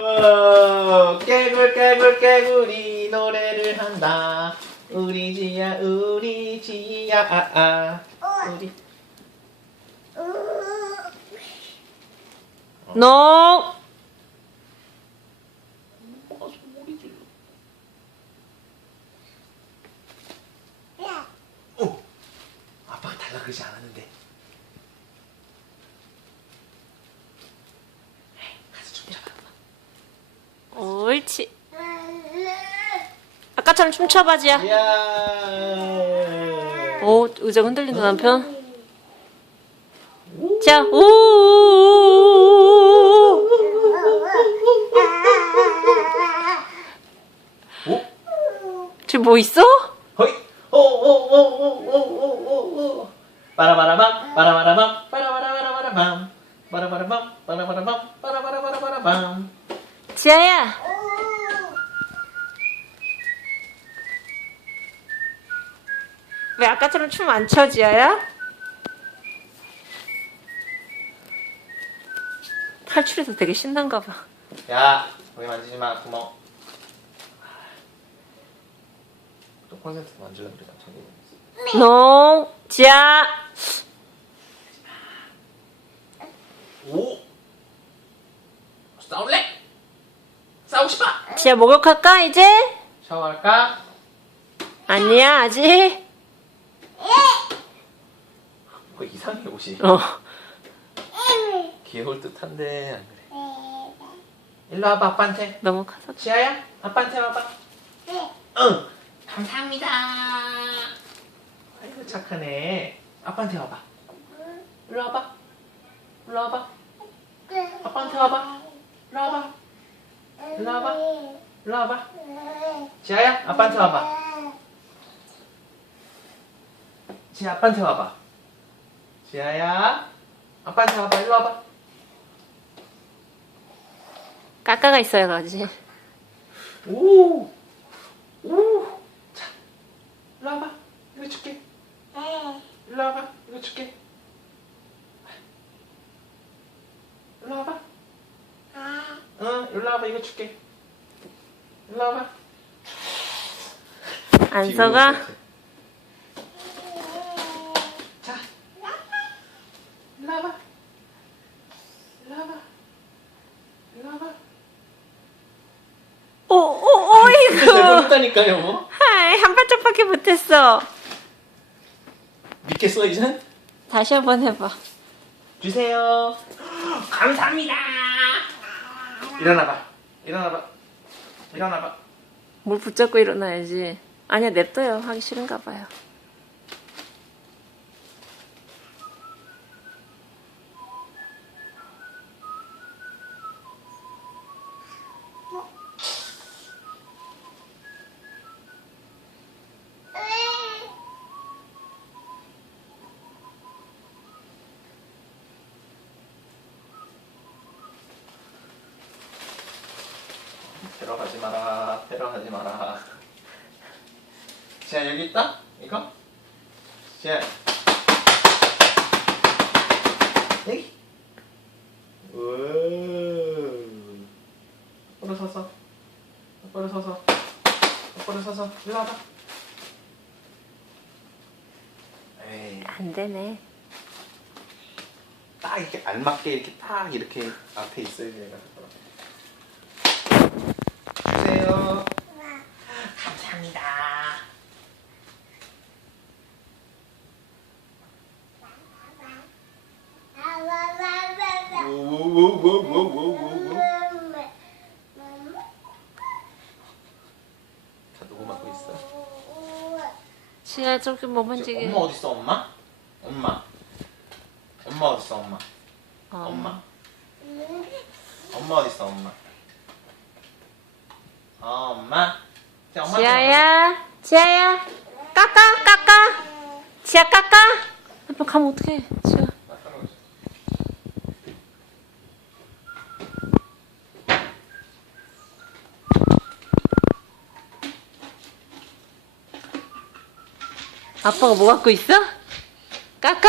어, 깨굴 깨굴 깨굴이 노래를 한다. 우리 지야 우리 지야 아, 아. 우리 소리 질러? 어, 아빠가 달라 그러지 않았는데. 남편처럼 춤춰봐 지야. 오 의자 흔들린다 남편. 자 오. 지금 뭐 있어? 허이. 오오오오오오오 빠라바라밤 빠라바라밤 빠라바라바라밤. 빠라바라밤 빠라바라밤 빠라바라바라밤. 지아야. 왜 아까처럼 춤 안 춰 지아야? 탈출해서 되게 신난가 봐 야 거기 만지지 마 구멍 또 콘센트 만질라 그래 저기 농 지아 오 싸울래? 싸우고 싶어 지아 목욕할까 이제? 샤워할까? 아니야 아직 뭐 이상해 옷이 어. 귀여울 듯한데 안 그래? 일로 와봐 아빠한테. 너무 커서. 지아야 아빠한테 와봐. 응. 감사합니다. 아이고 착하네. 아빠한테 와봐. 일로 와봐. 일로 와봐. 아빠한테 와봐. 일로 와봐. 일로 와봐. 일로 와봐. 지아야 아빠한테 와봐. 지아 아빠한테 와봐 지아야 아빠한테 와봐 일로 와봐 까까가 있어야 가지 오! 오! 자, 일로 와봐. 이거 줄게. 일로 와봐. 이거 줄게. 일로 와봐. 응, 일로 와봐. 이거 줄게. 일로 와봐. 안서가 와봐. 일로 와봐. 일로 와봐. 오오 잘 어이구 모른다니까요. 하이 한 발짝밖에 못했어 믿겠어, 이젠? 다시 한 번 해봐 주세요. 감사합니다. 일어나봐. 일어나봐. 일어나봐. 뭘 붙잡고 일어나야지 아니야 냅둬요 하기 싫은가 봐요 데려가지 마라. 데려가지 마라. 지아 여기 있다? 이거? 지아. 여기. 우. 똑바로 서서. 똑바로 서서. 똑바로 서서. 일로 와봐. 에이. 안 되네 딱 이렇게 알맞게 이렇게 딱 이렇게 앞에 있어야 되는 뭐, 뭐, 뭐, 뭐, 뭐. 다 누구 뭐 맡고 있어? 지아 저기 뭐 저, 만지게. 엄마 어디 있어? 엄마? 엄마. 엄마 어디 있어? 엄마. 어. 엄마. 음. 엄마 어디 있어? 엄마. 어, 엄마. 자, 엄마 지아야, 지아야, 깎아, 깎아. 지아 깎아. 아빠 가면 어떡해, 지아. 아빠가 뭐 갖고 있어? 까까?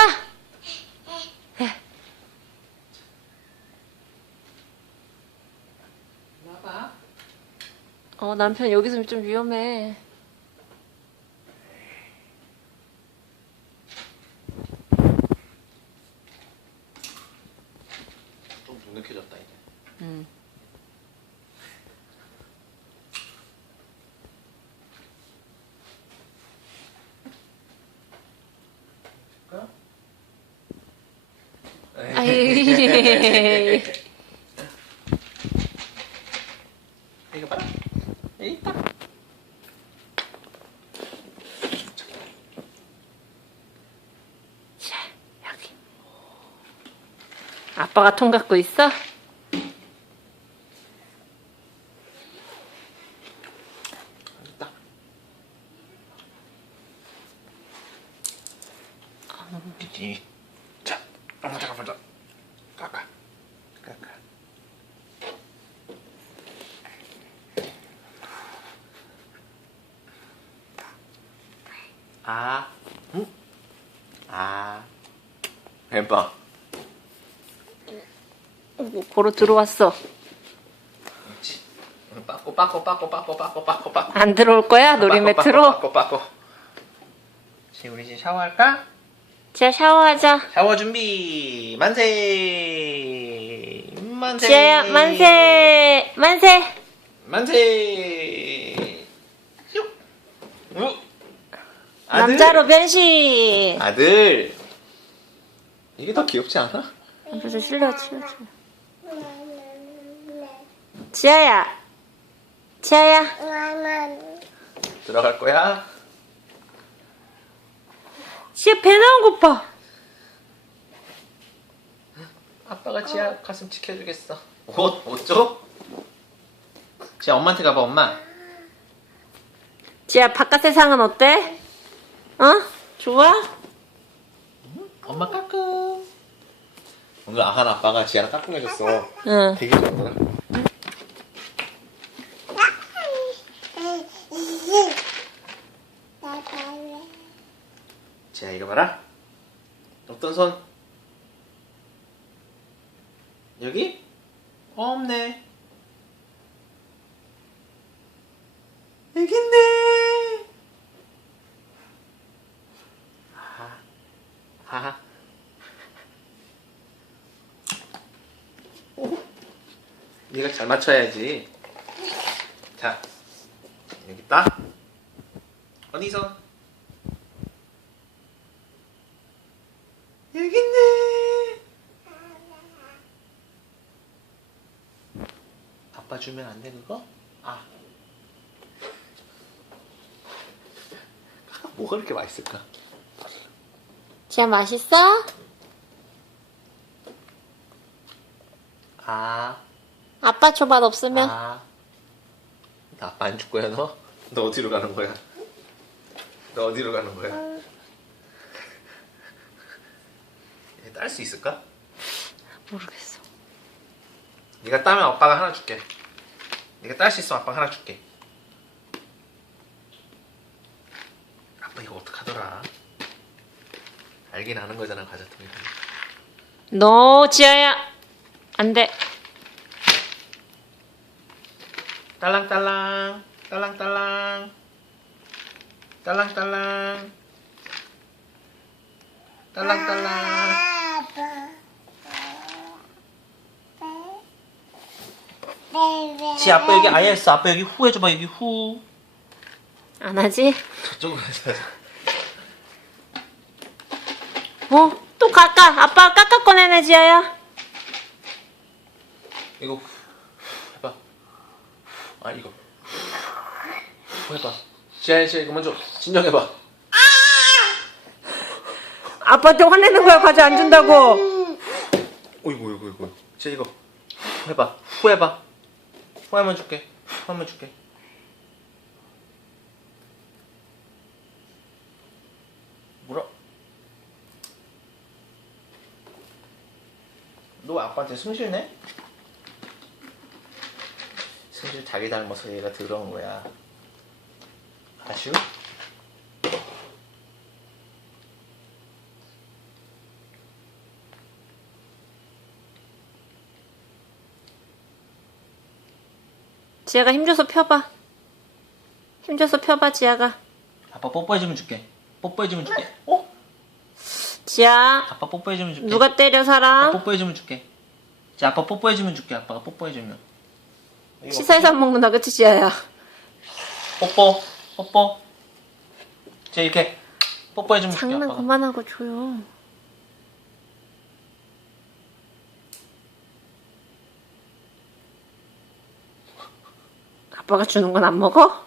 어 남편 여기서 좀 위험해 이. 이거 봐라. 여기. 아빠가 통 갖고 있어? 여기 있다. 이. 자, 엄마 잠깐 보자. 까까. 까까. 아, 응? 아, 햄빵. 어, 보러 들어왔어. 그렇지. 빠꼬 빠꼬 빠꼬 빠꼬 빠꼬 빠꼬 빠꼬. 안 들어올 거야? 놀이매트로? 빠꼬 빠꼬. 지금 우리 이제 샤워할까? 지아 샤워하자. 샤워 준비 만세 만세 지아야, 만세! 만세! 만세 슉. 우. 아들. 남자로 변신! 아들 이게 더 귀엽지 않아? 앞에서 실려, 실려, 실려. 지아야! 지아야! 들어갈 거야 지아 배 나온 것 봐! 아빠가 지아 가슴 지켜주겠어 옷? 옷 줘? 지아 엄마한테 가봐 엄마 지아 바깥 세상은 어때? 어? 좋아? 엄마 까꿍 오늘 아한 아빠가 지아랑 까꿍 해줬어 응. 되게 좋았구나 지아 이거 봐라 어떤 손? 여기? 없네 여기 있네 하하 하하 오. 네가 잘 맞춰야지 자 여기 있다 어디 손? 여기 있네 아빠 주면 안 돼 그거? 아 뭐가 그렇게 맛있을까? 지아 맛있어? 아 아빠 초밥 없으면? 아. 나 아빠 안 줄 거야 너? 너 어디로 가는 거야? 너 어디로 가는 거야? 딸 수 있을까? 모르겠어. 네가 따면 아빠가 하나 줄게. 네가 딸 수 있으면 아빠가 하나 줄게. 아빠 이거 어떡하더라? 알긴 아는 거잖아 과자 통이. 너 지아야! 안 돼. 딸랑딸랑. 딸랑딸랑. 딸랑딸랑. 딸랑딸랑. 지 아빠 여기 아예 했어. 아빠 여기 후 해줘봐. 여기 후. 안 하지? 저쪽으로 해서 어? 또 깎아. 아빠 깎아 꺼내네, 지아야. 이거 아 이거. 후 해봐 지아야 지아 이거 먼저 진정해봐. 아빠한테 화내는 거야, 과자 안 준다고. 어이구 어이구 어이구. 지아 이거. 후 해봐. 후 해봐. 후 하면 줄게. 후 하면 줄게. 물어 너 아빠한테 숨쉬네? 승실 자기 닮아서 얘가 들어온 거야 아슈? 지아가 힘줘서 펴봐. 힘줘서 펴봐 지아가 아빠 뽀뽀해주면 줄게. 뽀뽀해주면 줄게. 어? 지아 아빠 뽀뽀해주면 줄게. 누가 때려 아빠 사람? 뽀뽀해주면 줄게. 자, 아빠 뽀뽀해주면 줄게. 아빠가 뽀뽀해주면. 치사해서 안 먹는다 그치 지아야 뽀뽀, 뽀뽀. 자, 이렇게 뽀뽀해주면. 장난 아빠가. 그만하고 줘요 아빠가 주는 건 안 먹어?